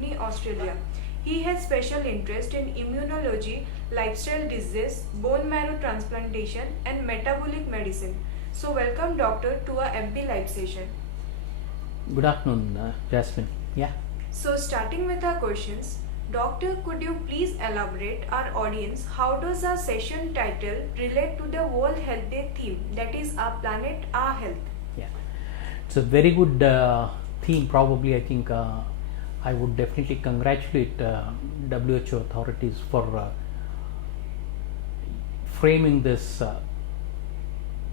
Sydney, Australia. He has special interest in immunology, lifestyle diseases, bone marrow transplantation and metabolic medicine. So welcome doctor to our MP Live session. Good afternoon, Jasmine. Yeah. So starting with our questions, doctor, could you please elaborate our audience how does our session title relate to the World Health Day theme, that is our planet, our health? Yeah. It's a very good theme. Probably, I think I would definitely congratulate WHO authorities for framing this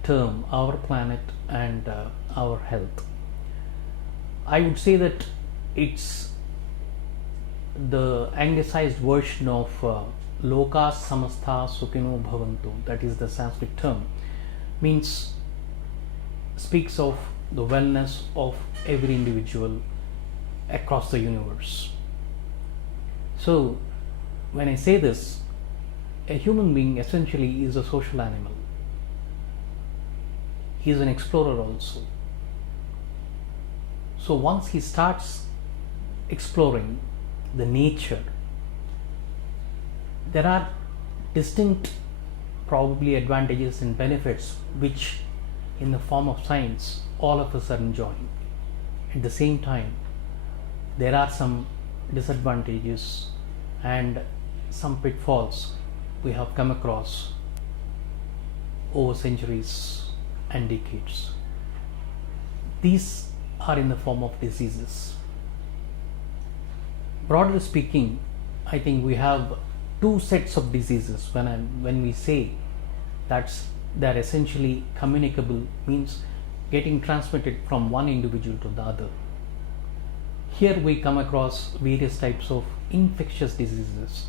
term, our planet and our health. I would say that it's the anglicized version of LOKAH SAMASTAH SUKHINO BHAVANT, that is the Sanskrit term, means speaks of the wellness of every individual across the universe. So when I say this, a human being essentially is a social animal. He is an explorer also. So once he starts exploring the nature, there are distinct probably advantages and benefits which in the form of science all of us are enjoying. At the same time, there are some disadvantages and some pitfalls we have come across over centuries and decades. These are in the form of diseases. Broadly speaking, I think we have two sets of diseases. When we say that they're essentially communicable, means getting transmitted from one individual to the other. Here we come across various types of infectious diseases.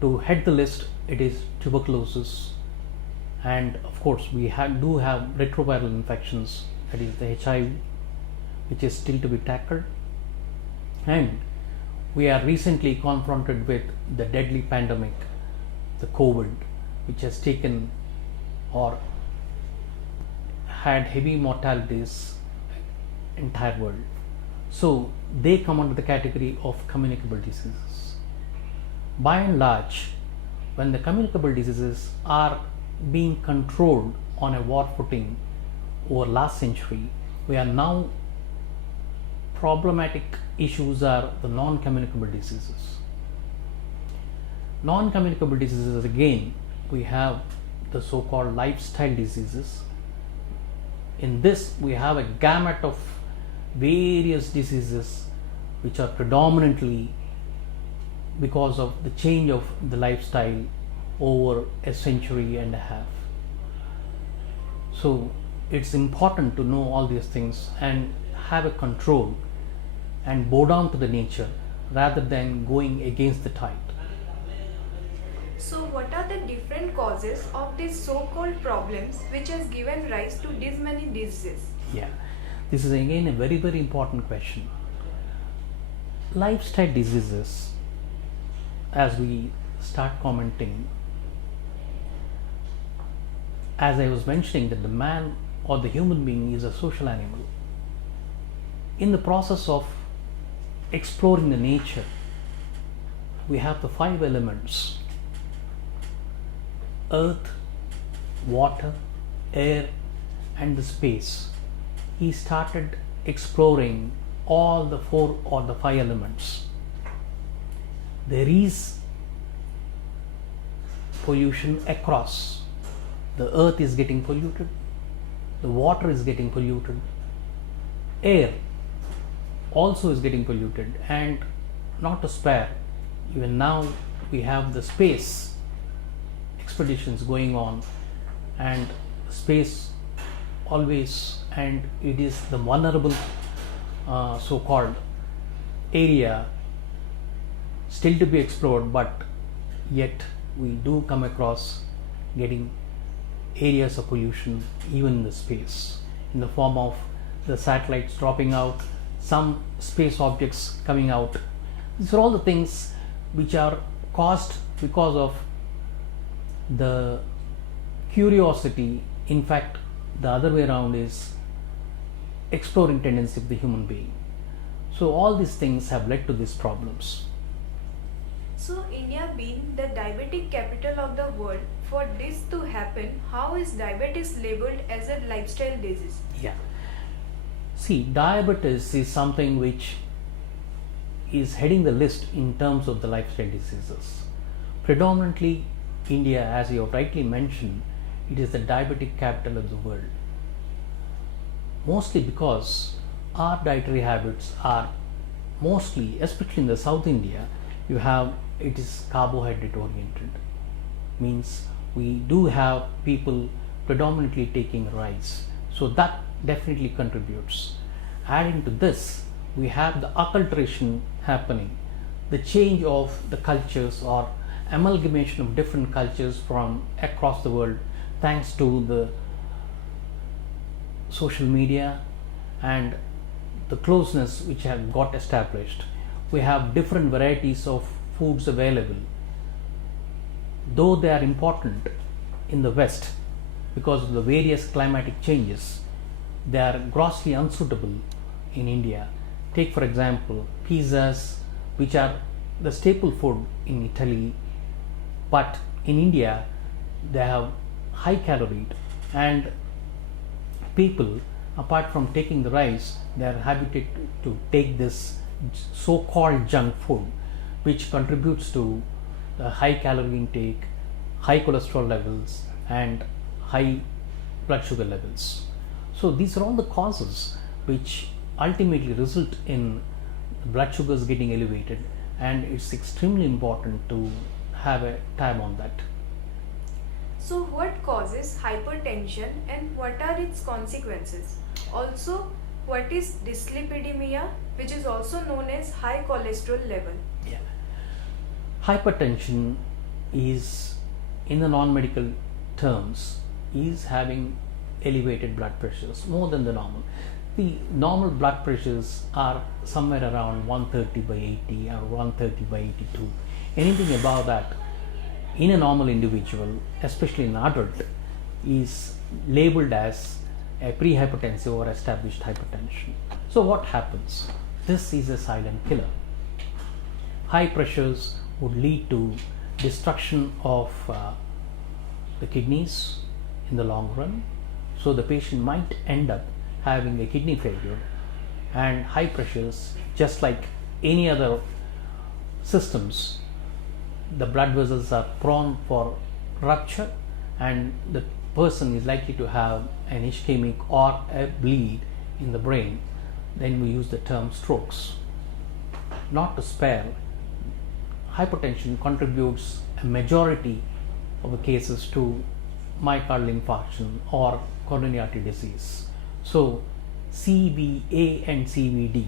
To head the list, it is tuberculosis, and of course we do have retroviral infections, that is the HIV, which is still to be tackled, and we are recently confronted with the deadly pandemic, the COVID, which has taken or had heavy mortalities entire world. So they come under the category of communicable diseases. By and large, when the communicable diseases are being controlled on a war footing over last century, we are now problematic issues are the non-communicable diseases. Non-communicable diseases, again, we have the so-called lifestyle diseases. In this, we have a gamut of various diseases which are predominantly because of the change of the lifestyle over a century and a half. So it's important to know all these things and have a control and bow down to the nature rather than going against the tide. So what are the different causes of these so-called problems which has given rise to these many diseases? Yeah, this is again a very, very important question. Lifestyle diseases, as we start commenting, as I was mentioning, that the man or the human being is a social animal. In the process of exploring the nature, we have the 5 elements: earth, water, air and the space. He started exploring all the 4 or the 5 elements. There is pollution across. The earth is getting polluted, the water is getting polluted, air also is getting polluted, and not to spare, even now we have the space expeditions going on, and space always, and it is the vulnerable so-called area still to be explored, but yet we do come across getting areas of pollution even in the space in the form of the satellites dropping out, some space objects coming out. These are all the things which are caused because of the curiosity. In fact, the other way around is exploring tendency of the human being. So all these things have led to these problems. So, India being the diabetic capital of the world, for this to happen, how is diabetes labeled as a lifestyle disease? Yeah. See, diabetes is something which is heading the list in terms of the lifestyle diseases. Predominantly, India, as you have rightly mentioned, it is the diabetic capital of the world. Mostly because our dietary habits are mostly, especially in the South India, it is carbohydrate oriented. Means we do have people predominantly taking rice. So that definitely contributes. Adding to this, we have the acculturation happening, the change of the cultures or amalgamation of different cultures from across the world thanks to the social media and the closeness which have got established. We have different varieties of foods available. Though they are important in the West because of the various climatic changes, they are grossly unsuitable in India. Take for example pizzas, which are the staple food in Italy, but in India they have high calorie, and people, apart from taking the rice, they are habituated to take this so-called junk food, which contributes to the high calorie intake, high cholesterol levels, and high blood sugar levels. So these are all the causes which ultimately result in blood sugars getting elevated, and it's extremely important to have a tab on that. So, what causes hypertension and what are its consequences? Also, what is dyslipidemia, which is also known as high cholesterol level? Yeah. Hypertension is, in the non-medical terms, is having elevated blood pressures more than the normal. The normal blood pressures are somewhere around 130 by 80 or 130 by 82. Anything above that in a normal individual, especially an adult, is labeled as a prehypertensive or established hypertension. So what happens? This is a silent killer. High pressures would lead to destruction of the kidneys in the long run. So the patient might end up having a kidney failure, and high pressures, just like any other systems, the blood vessels are prone for rupture, and the person is likely to have an ischemic or a bleed in the brain. Then we use the term strokes. Not to spare, hypertension contributes a majority of the cases to myocardial infarction or coronary artery disease. So CVA and CVD,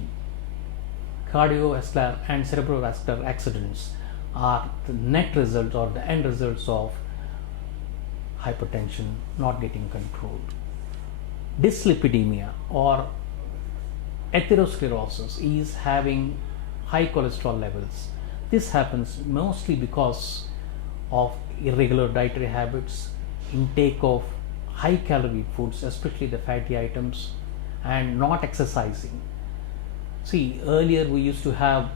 cardiovascular and cerebrovascular accidents, are the net result or the end results of hypertension not getting controlled. Dyslipidemia or atherosclerosis is having high cholesterol levels. This happens mostly because of irregular dietary habits, intake of high calorie foods, especially the fatty items, and not exercising. See, earlier we used to have,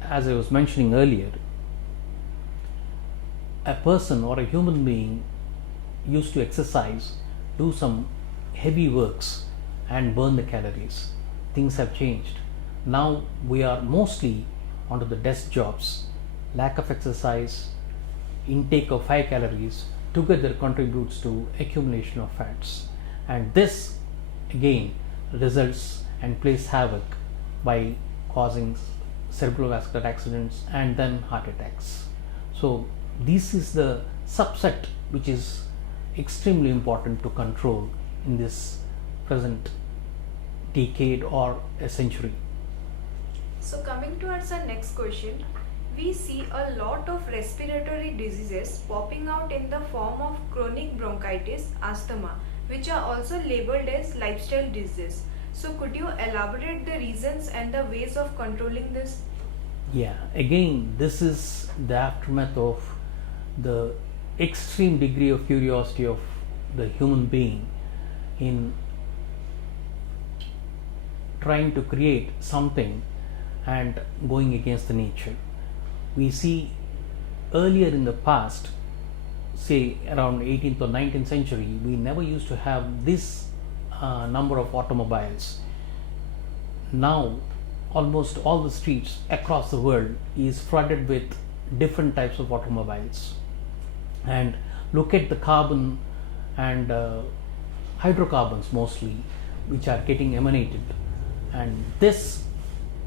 as I was mentioning earlier, a person or a human being used to exercise, do some heavy works, and burn the calories. Things have changed. Now we are mostly onto the desk jobs. Lack of exercise, intake of high calories together contributes to accumulation of fats, and this again results and plays havoc by causing cerebrovascular accidents and then heart attacks. So this is the subset which is extremely important to control in this present decade or a century. So coming towards our next question, we see a lot of respiratory diseases popping out in the form of chronic bronchitis, asthma, which are also labeled as lifestyle diseases. So could you elaborate the reasons and the ways of controlling this? Yeah, again, this is the aftermath of the extreme degree of curiosity of the human being in trying to create something and going against the nature. We see earlier in the past, say around 18th or 19th century, we never used to have this number of automobiles. Now almost all the streets across the world is flooded with different types of automobiles. And look at the carbon and hydrocarbons mostly which are getting emanated, and this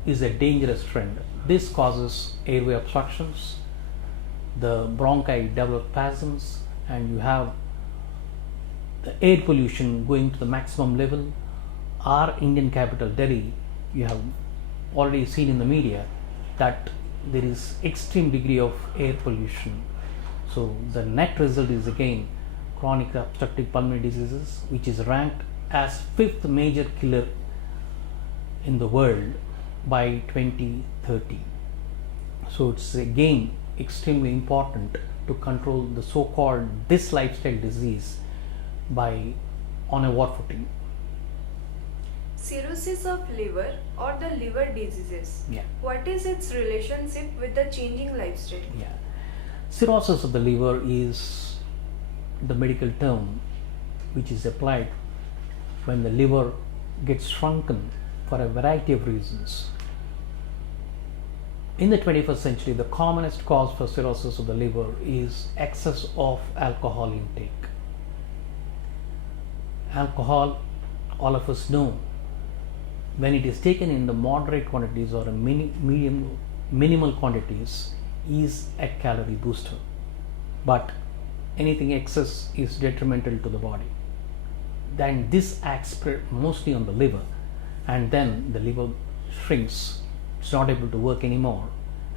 is a dangerous trend. This causes airway obstructions, the bronchi develop spasms, and you have the air pollution going to the maximum level. Our Indian capital Delhi, you have already seen in the media that there is extreme degree of air pollution. So the net result is again chronic obstructive pulmonary diseases, which is ranked as 5th major killer in the world by 2030. So it's again extremely important to control the so-called this lifestyle disease by on a war footing. Cirrhosis of liver or the liver diseases. Yeah. What is its relationship with the changing lifestyle? Yeah. Cirrhosis of the liver is the medical term which is applied when the liver gets shrunken for a variety of reasons. In the 21st century, the commonest cause for cirrhosis of the liver is excess of alcohol intake. Alcohol, all of us know, when it is taken in the moderate quantities or a minimal quantities, is a calorie booster. But anything excess is detrimental to the body. Then this acts mostly on the liver, and then the liver shrinks, it's not able to work anymore,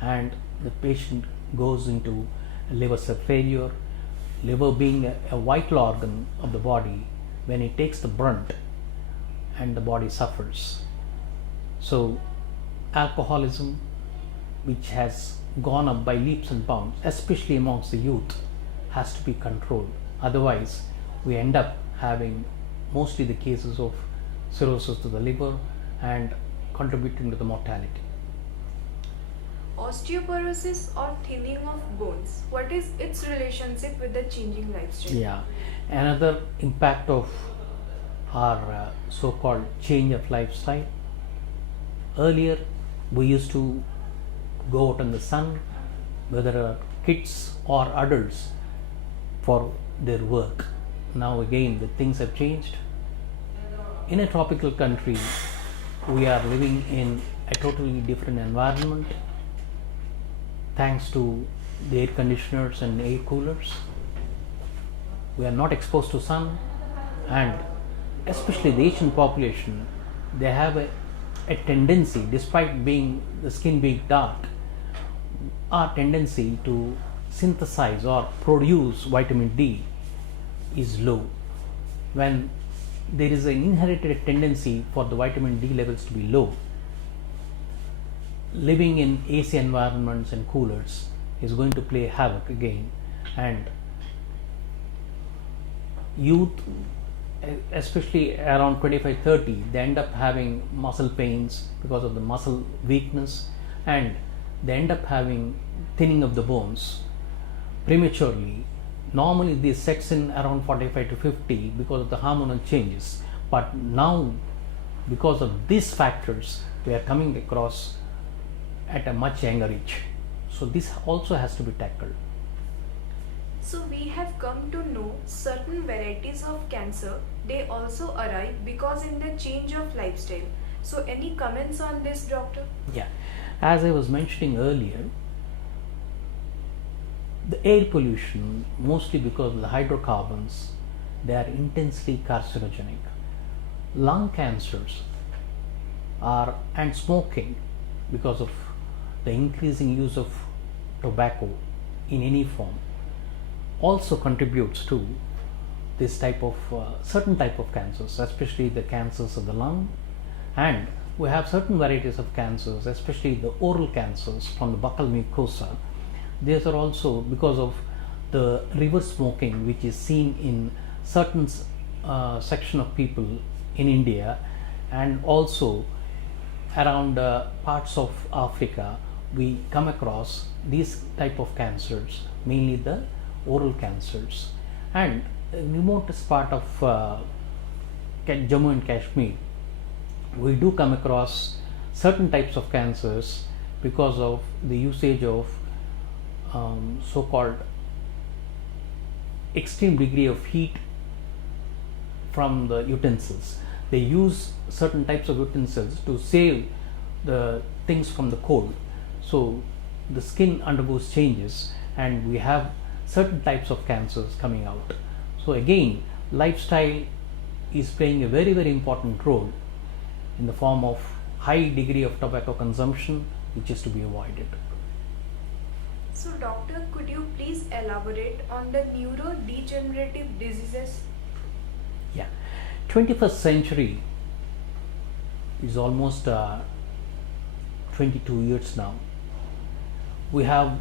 and the patient goes into liver cell failure. Liver being a vital organ of the body, when it takes the brunt and the body suffers. So alcoholism, which has gone up by leaps and bounds, especially amongst the youth, has to be controlled. Otherwise we end up having mostly the cases of cirrhosis to the liver and contributing to the mortality. Osteoporosis or thinning of bones. What is its relationship with the changing lifestyle? Yeah, another impact of our so-called change of lifestyle. Earlier we used to go out in the sun, whether kids or adults, for their work. Now again the things have changed. In a tropical country, we are living in a totally different environment thanks to the air conditioners and air coolers. We are not exposed to sun, and especially the Asian population, they have a tendency, despite being the skin being dark, our tendency to synthesize or produce vitamin D is low. When there is an inherited tendency for the vitamin D levels to be low, living in AC environments and coolers is going to play havoc again, and youth, especially around 25-30, they end up having muscle pains because of the muscle weakness, and they end up having thinning of the bones prematurely. Normally this sets in around 45 to 50 because of the hormonal changes, but now because of these factors we are coming across at a much younger age. So this also has to be tackled. So we have come to know certain varieties of cancer, they also arise because in the change of lifestyle. So any comments on this, doctor? Yeah, as I was mentioning earlier, the air pollution, mostly because of the hydrocarbons, they are intensely carcinogenic. Lung cancers are, and smoking, because of the increasing use of tobacco in any form, also contributes to this type of certain type of cancers, especially the cancers of the lung. And we have certain varieties of cancers, especially the oral cancers from the buccal mucosa. These are also because of the reverse smoking, which is seen in certain section of people in India, and also around parts of Africa, we come across these type of cancers, mainly the oral cancers. And remotest part of Jammu and Kashmir, we do come across certain types of cancers because of the usage of so-called extreme degree of heat from the utensils. They use certain types of utensils to save the things from the cold. So the skin undergoes changes and we have certain types of cancers coming out. So again, lifestyle is playing a very, very important role in the form of high degree of tobacco consumption, which is to be avoided. So doctor, could you please elaborate on the neurodegenerative diseases? Yeah, 21st century is almost 22 years now. We have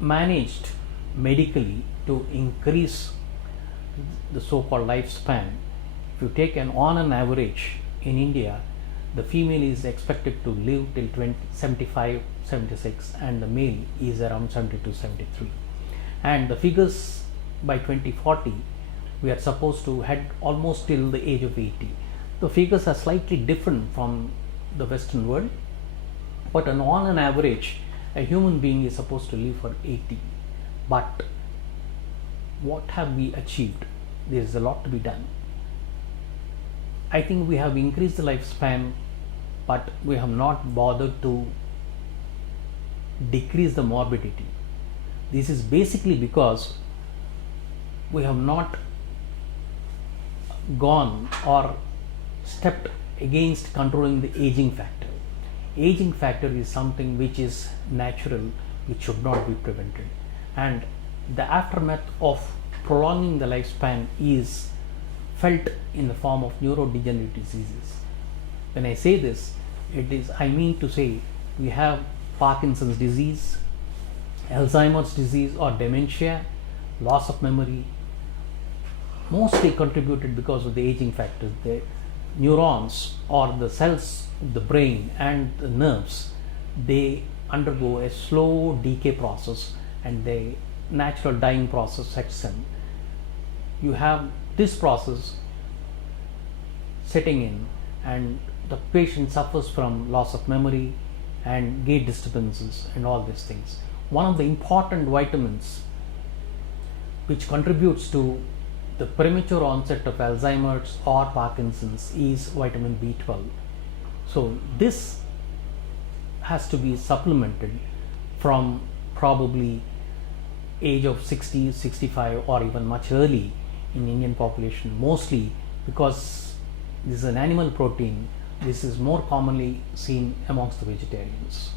managed medically to increase the so-called lifespan. If you take on an average in India, the female is expected to live till 75, 76 and the male is around 72, 73. And the figures by 2040, we are supposed to head almost till the age of 80. The figures are slightly different from the Western world, but on an average, a human being is supposed to live for 80. But what have we achieved? There is a lot to be done. I think we have increased the lifespan, but we have not bothered to decrease the morbidity. This is basically because we have not gone or stepped against controlling the aging factor. Aging factor is something which is natural, which should not be prevented. And the aftermath of prolonging the lifespan is felt in the form of neurodegenerative diseases. When I say this, I mean to say we have Parkinson's disease, Alzheimer's disease or dementia, loss of memory, mostly contributed because of the aging factor. The neurons or the cells, the brain and the nerves, they undergo a slow decay process and the natural dying process sets in. You have this process setting in and the patient suffers from loss of memory and gait disturbances and all these things. One of the important vitamins which contributes to the premature onset of Alzheimer's or Parkinson's is vitamin B12. So this has to be supplemented from probably age of 60, 65 or even much early in Indian population, mostly because this is an animal protein. This is more commonly seen amongst the vegetarians.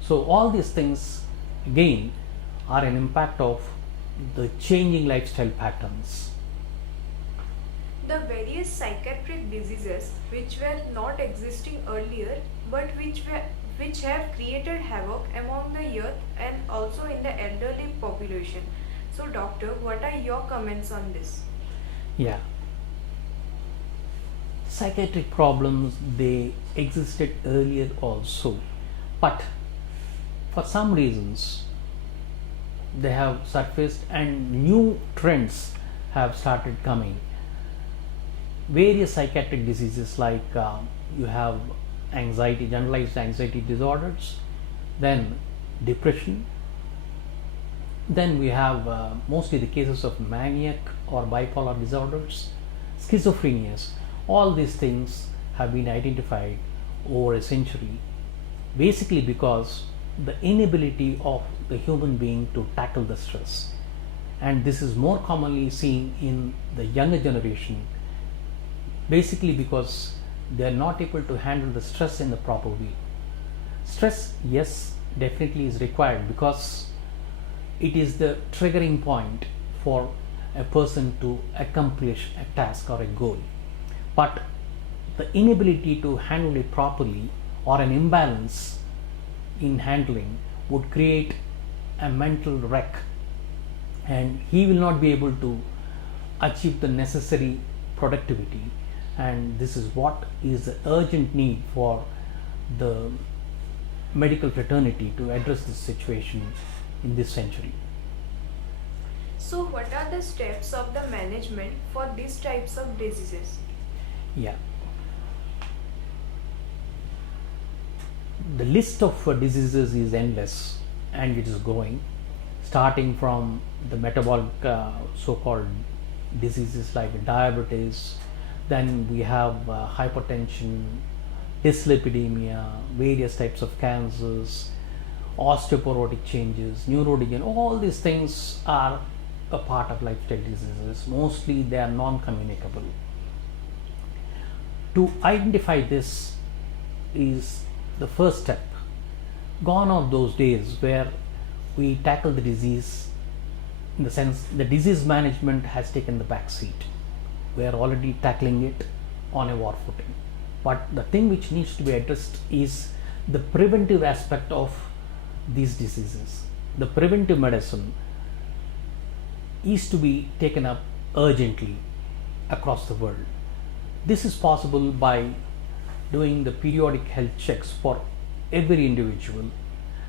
So all these things again are an impact of the changing lifestyle patterns. The various psychiatric diseases which were not existing earlier but which have created havoc among the youth and also in the elderly population. So doctor, what are your comments on this? Yeah. Psychiatric problems, they existed earlier also, but for some reasons they have surfaced and new trends have started coming. Various psychiatric diseases like you have anxiety, generalized anxiety disorders, then depression, then we have mostly the cases of maniac or bipolar disorders, schizophrenias. All these things have been identified over a century, basically because the inability of the human being to tackle the stress. And this is more commonly seen in the younger generation, basically because they are not able to handle the stress in the proper way. Stress, yes, definitely is required because it is the triggering point for a person to accomplish a task or a goal. But the inability to handle it properly or an imbalance in handling would create a mental wreck, and he will not be able to achieve the necessary productivity. and this is what is the urgent need for the medical fraternity to address this situation in this century. So what are the steps of the management for these types of diseases? Yeah. The list of diseases is endless and it is growing, starting from the metabolic so-called diseases like diabetes, then we have hypertension, dyslipidemia, various types of cancers, osteoporotic changes, neurodegenerative, all these things are a part of lifestyle diseases. Mostly they are non-communicable. To identify this is the first step. Gone are those days where we tackle the disease, in the sense the disease management has taken the back seat. We are already tackling it on a war footing. But the thing which needs to be addressed is the preventive aspect of these diseases. The preventive medicine is to be taken up urgently across the world. This is possible by doing the periodic health checks for every individual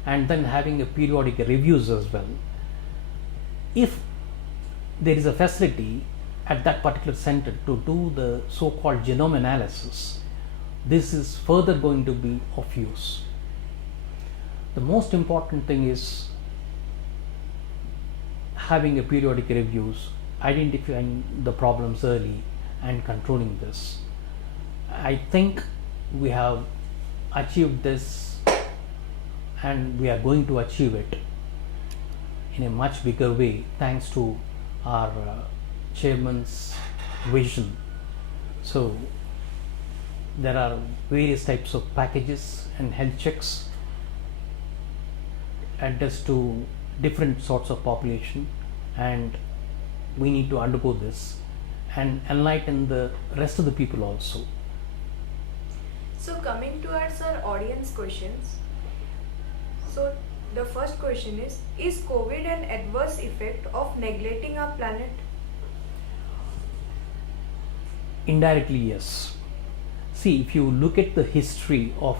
and then having a periodic reviews as well. If there is a facility at that particular center to do the so-called genome analysis, this is further going to be of use. The most important thing is having a periodic reviews, identifying the problems early and controlling this. I think we have achieved this and we are going to achieve it in a much bigger way thanks to our chairman's vision. So there are various types of packages and health checks addressed to different sorts of population, and we need to undergo this and enlighten the rest of the people also. So coming towards our audience questions, so the first question is COVID an adverse effect of neglecting our planet? Indirectly, yes. See, if you look at the history of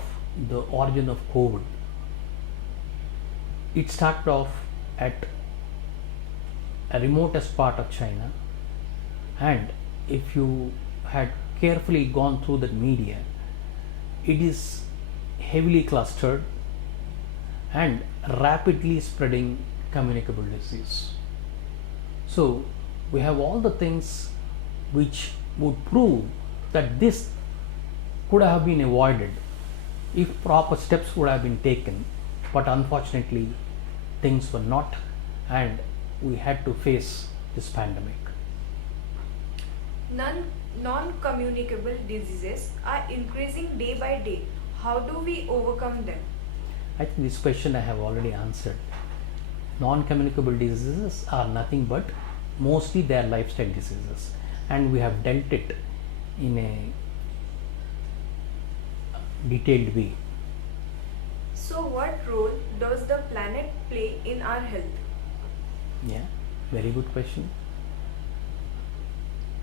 the origin of COVID, it started off at a remotest part of China, and if you had carefully gone through the media, it is heavily clustered and rapidly spreading communicable disease. So we have all the things which would prove that this could have been avoided if proper steps would have been taken, but unfortunately things were not, and we had to face this pandemic. Non-communicable diseases are increasing day by day. How do we overcome them? I think this question I have already answered. Non-communicable diseases are nothing but mostly they are lifestyle diseases, and we have dealt it in a detailed way. So what role does the planet play in our health? Yeah, very good question.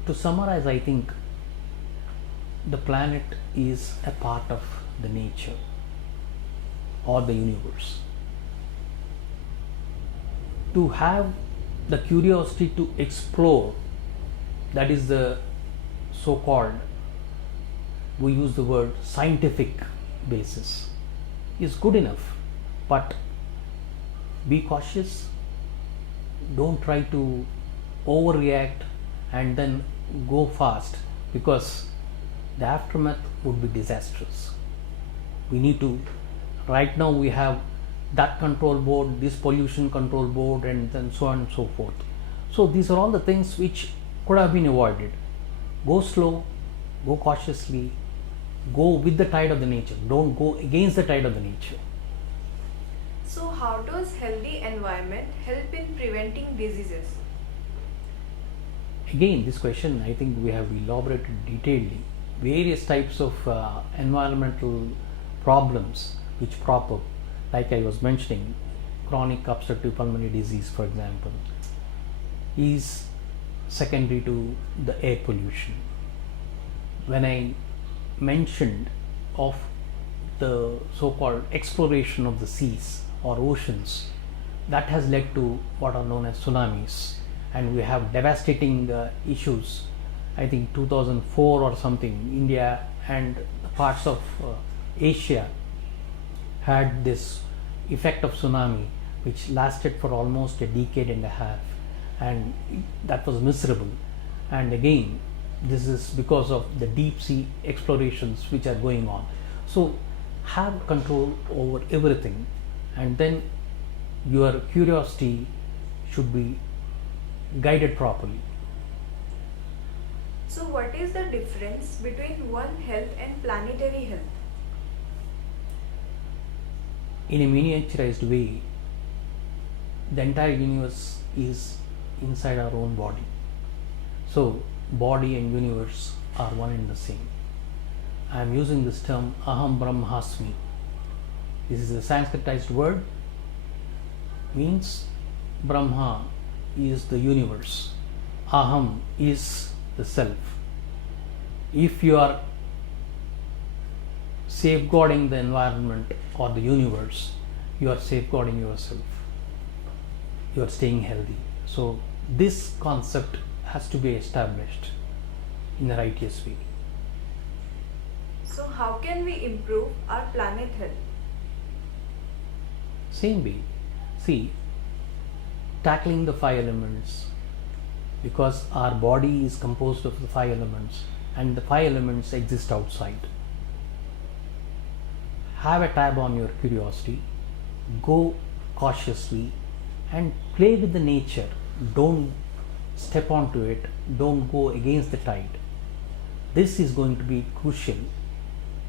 To summarize, I think the planet is a part of the nature or the universe. To have the curiosity to explore, that is the so-called, we use the word scientific basis, is good enough, but be cautious. Don't try to overreact and then go fast, because the aftermath would be disastrous. We need to, right now we have that control board, this pollution control board, and then so on and so forth. So these are all the things which could have been avoided. Go slow, go cautiously, go with the tide of the nature. Don't go against the tide of the nature. So how does healthy environment help in preventing diseases? Again, this question I think we have elaborated detailedly. Various types of environmental problems which crop up, like I was mentioning, chronic obstructive pulmonary disease, for example, is secondary to the air pollution. when I mentioned of the so-called exploration of the seas or oceans, that has led to what are known as tsunamis, and we have devastating issues. I think 2004 or something, India and parts of Asia had this effect of tsunami which lasted for almost a decade and a half, and that was miserable. And again, this is because of the deep sea explorations which are going on. So have control over everything, and then your curiosity should be guided properly. So what is the difference between One Health and planetary health? In a miniaturized way, the entire universe is inside our own body. So body and universe are one and the same. I am using this term Aham Brahmasmi. This is a Sanskritized word, means Brahma is the universe, Aham is the self. If you are safeguarding the environment or the universe, you are safeguarding yourself, you are staying healthy. So this concept has to be established in the righteous way. So how can we improve our planet health? Same way, see, tackling the five elements, because our body is composed of the five elements and the five elements exist outside. Have a tab on your curiosity, go cautiously and play with the nature. Don't step onto it, don't go against the tide. This is going to be crucial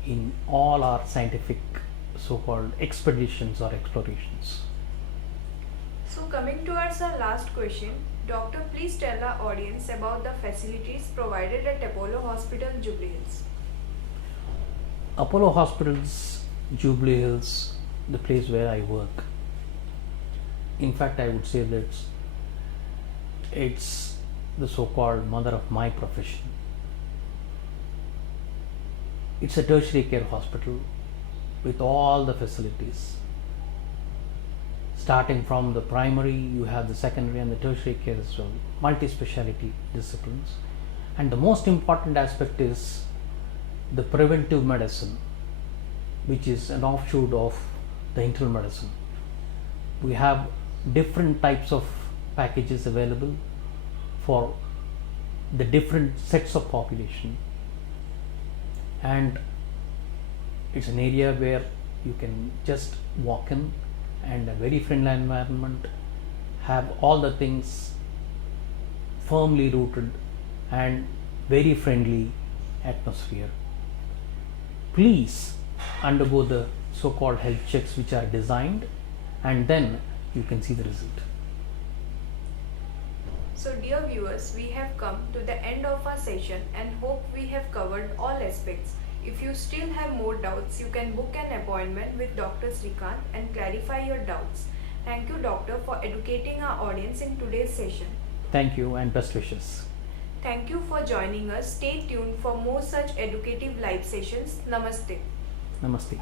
in all our scientific so-called expeditions or explorations. So coming towards our last question, Doctor, please tell our audience about the facilities provided at Apollo Hospital, Jubilee Hills. Apollo Hospitals, Jubilee Hills, the place where I work. In fact, I would say that it's the so-called mother of my profession. It's a tertiary care hospital with all the facilities. Starting from the primary, you have the secondary and the tertiary care as well, multi-speciality disciplines. And the most important aspect is the preventive medicine, which is an offshoot of the internal medicine. We have different types of packages available for the different sets of population, and it's an area where you can just walk in, and a very friendly environment, have all the things firmly rooted and very friendly atmosphere. Please undergo the so-called health checks which are designed, and then you can see the result. So dear viewers, we have come to the end of our session and hope we have covered all aspects. If you still have more doubts, you can book an appointment with Dr. Sreekanth and clarify your doubts. Thank you, Doctor, for educating our audience in today's session. Thank you and best wishes. Thank you for joining us. Stay tuned for more such educative live sessions. Namaste. Namaste.